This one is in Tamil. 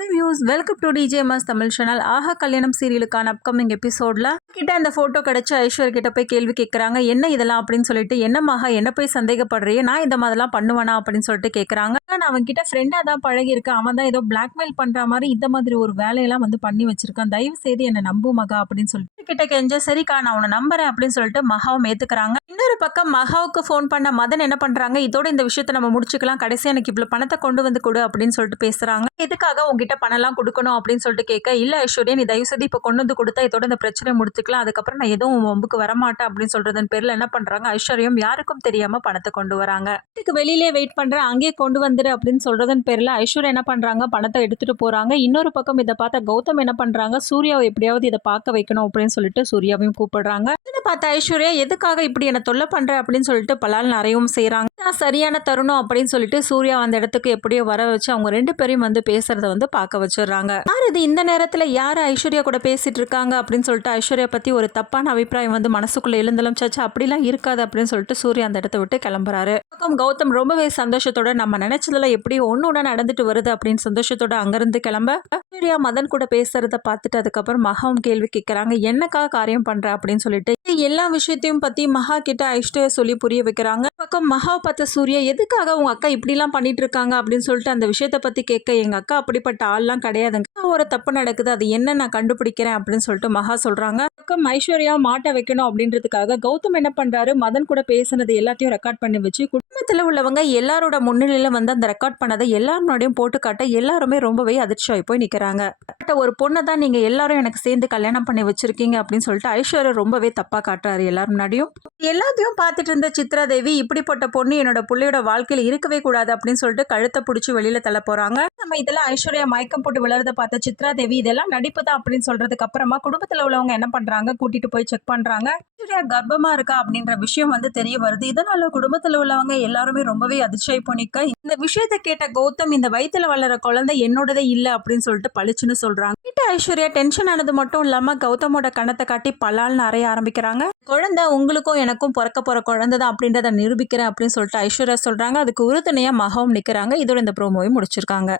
Hello views, welcome to DJMS Tamil channel. Aaha Kalyanam சீரியலுக்கான அப்கமிங் எபிசோட்ல கிட்ட அந்த போட்டோ கிடைச்சு ஐஸ்வர்யா கிட்ட போய் கேள்வி கேட்கறாங்க. என்ன இதெல்லாம் அப்படின்னு சொல்லிட்டு, என்ன மகா என்ன போய் சந்தேகப்படுறியே, நான் இந்த மாதிரிலாம் பண்ணுவேனா அப்படின்னு சொல்லிட்டு கேட்கறாங்க. நான் அவன் கிட்ட ஃப்ரெண்டா தான் பழகி இருக்கேன், அவன் தான் ஏதோ பிளாக்மெயில் பண்ற மாதிரி இந்த மாதிரி ஒரு வேலையெல்லாம் வந்து பண்ணி வச்சிருக்கான், தயவு செய்து என்ன நம்பு மகா அப்படின்னு சொல்லிட்டு கிட்ட கெஞ்ச, சரிக்கா நான் உன்னை நம்புறேன் அப்படின்னு சொல்லிட்டு மகாவும் ஏத்துக்கிறாங்க. இன்னொரு பக்கம் மகாவுக்கு போன் பண்ண மதன் என்ன பண்றாங்க, இதோட இந்த விஷயத்தை நம்ம முடிச்சுக்கலாம், கடைசியா எனக்கு இவ்வளவு பணத்தை கொண்டு வந்து கொடு அப்படின்னு சொல்லிட்டு பேசுறாங்க. எதுக்காக உங்ககிட்ட பணம்லாம் கொடுக்கணும் அப்படின்னு சொல்லிட்டு கேட்க, இல்ல ஐஸ்வர்யா நீ தயவு செய்து இப்ப கொண்டு வந்து கொடுத்தா இதோட இந்த பிரச்சனை முடிச்சுக்கலாம், அதுக்கப்புறம் நான் எதுவும் வம்புக்கு வரமாட்டேன் அப்படின்னு சொல்றதன் பேர்ல என்ன பண்றாங்க, ஐஸ்வர்யம் யாருக்கும் தெரியாம பணத்தை கொண்டு வராங்க. வீட்டுக்கு வெளியிலே வெயிட் பண்றேன், அங்கேயே கொண்டு வந்துரு அப்படின்னு சொல்றதன் பேர்ல ஐஸ்வர்யா என்ன பண்றாங்க, பணத்தை எடுத்துட்டு போறாங்க. இன்னொரு பக்கம் இதை பார்த்த கௌதம் என்ன பண்றாங்க, சூர்யாவை எப்படியாவது இதை பார்க்க வைக்கணும் அப்படின்னு சொல்லிட்டு சூர்யாவையும் கூப்பிடுறாங்க. இதை பார்த்த ஐஸ்வர்யா எதுக்காக இப்படி என்ன தொல்லை பண்ற அப்படின்னு சொல்லிட்டு பலால் நிறையவும் செய்யறாங்க. சரியான தருணம் அப்படின்னு சொல்லிட்டு சூர்யா அந்த இடத்துக்கு எப்படியோ வர வச்சு அவங்க ரெண்டு பேரையும் வந்து பேசுறத வந்து பார்க்க வச்சிடுறாங்க. யார் இது இந்த நேரத்துல யாரு ஐஸ்வர்யா கூட பேசிட்டு இருக்காங்க அப்படின்னு சொல்லிட்டு ஐஸ்வர்யா பத்தி ஒரு தப்பான அபிப்பிராயம் வந்து மனசுக்குள்ள எழுந்தலும், சாச்சா அப்படிலாம் இருக்காது அப்படின்னு சொல்லிட்டு சூர்யா அந்த இடத்த விட்டு கிளம்புறாரு. பக்கம் கௌதம் ரொம்பவே சந்தோஷத்தோட நம்ம நினைச்சதுல எப்படி ஒன்னு நடந்துட்டு வருது அப்படின்னு சந்தோஷத்தோட அங்கிருந்து கிளம்ப ஐஸ்வர்யா மதன் கூட பேசுறத பார்த்துட்டு அதுக்கப்புறம் மகாவும் கேள்வி கேட்கறாங்க, என்னக்காக காரியம் பண்ற அப்படின்னு சொல்லிட்டு எல்லா விஷயத்தையும் பத்தி மகா கிட்ட ஐஸ்வர்யா சொல்லி புரிய வைக்கிறாங்க. பக்கம் மகா பார்த்த சூர்யா எதுக்காக உங்க அக்கா இப்படிலாம் பண்ணிட்டு இருக்காங்க அப்படின்னு சொல்லிட்டு அந்த விஷயத்த பத்தி கேட்க, எங்க அக்கா அப்படிப்பட்ட ஆள்லாம் கிடையாதுங்க, ஒரு தப்பு நடக்குது, அது என்ன நான் கண்டுபிடிக்கிறேன் அப்படின்னு சொல்லிட்டு மகா சொல்றாங்க. பக்கம் ஐஸ்வர்யா மாட்ட வைக்கணும் அப்படின்றதுக்காக கௌதம் என்ன பண்றாரு, மதன் கூட பேசுனது எல்லாத்தையும் ரெக்கார்ட் பண்ணி வச்சு குடும்பத்துல உள்ளவங்க எல்லாரோட முன்னிலையில வந்து அந்த ரெக்கார்ட் பண்ணதை எல்லாரோடையும் போட்டு காட்ட எல்லாருமே ரொம்பவே அதிர்ச்சியாகி போய் நிக்கிறாங்க. ஒரு பொண்ணை தான் நீங்க எல்லாரும் எனக்கு சேர்ந்து கல்யாணம் பண்ணி வச்சிருக்கீங்க அப்படின்னு சொல்லிட்டு ஐஸ்வர்யா ரொம்பவே தப்பா காட்டுறாரு எல்லாரும் முன்னாடியும். எல்லாத்தையும் பார்த்துட்டு இருந்த சித்ரா தேவி, இப்படிப்பட்ட பொண்ணு என்னோட பிள்ளையோட வாழ்க்கையில இருக்கவே கூடாது அப்படின்னு சொல்லிட்டு கழுத்தை பிடிச்சி வெளியில தள்ள போறாங்க. நம்ம இதெல்லாம் ஐஸ்வர்யா மயக்கம் போட்டு விளறத பார்த்த சித்ரா தேவி இதெல்லாம் நடிப்பு தான் அப்படின்னு சொல்றதுக்கு அப்புறமா குடும்பத்துல உள்ளவங்க என்ன பண்றாங்க, கூட்டிட்டு போய் செக் பண்றாங்க. ஐஸ்வர்யா கர்ப்பமா இருக்கா அப்படின்ற விஷயம் வந்து தெரிய வருது. இதனால குடும்பத்துல உள்ளவங்க எல்லாருமே ரொம்பவே அதிர்ச்சியாய் போனிக்க, இந்த விஷயத்த கேட்ட கௌதம் இந்த வயித்துல வளர குழந்தை என்னோடதே இல்ல அப்படின்னு சொல்லிட்டு பளிச்சுன்னு சொல்றாங்க. ஐஸ்வர்யா டென்ஷன் ஆனது மட்டும் இல்லாம கௌதமோட கணத்தை காட்டி பலால்னு அறைய ஆரம்பிக்கிறாங்க. குழந்தை உங்களுக்கும் எனக்கும் பிறக்க போற குழந்தை தான் அப்படின்றத நிரூபிக்கிறேன் அப்படின்னு சொல்லிட்டு ஐஸ்வர்யா சொல்றாங்க. அதுக்கு உறுதுணையா மகாவும் நிக்கிறாங்க. இதோட இந்த ப்ரோமோவை முடிச்சிருக்காங்க.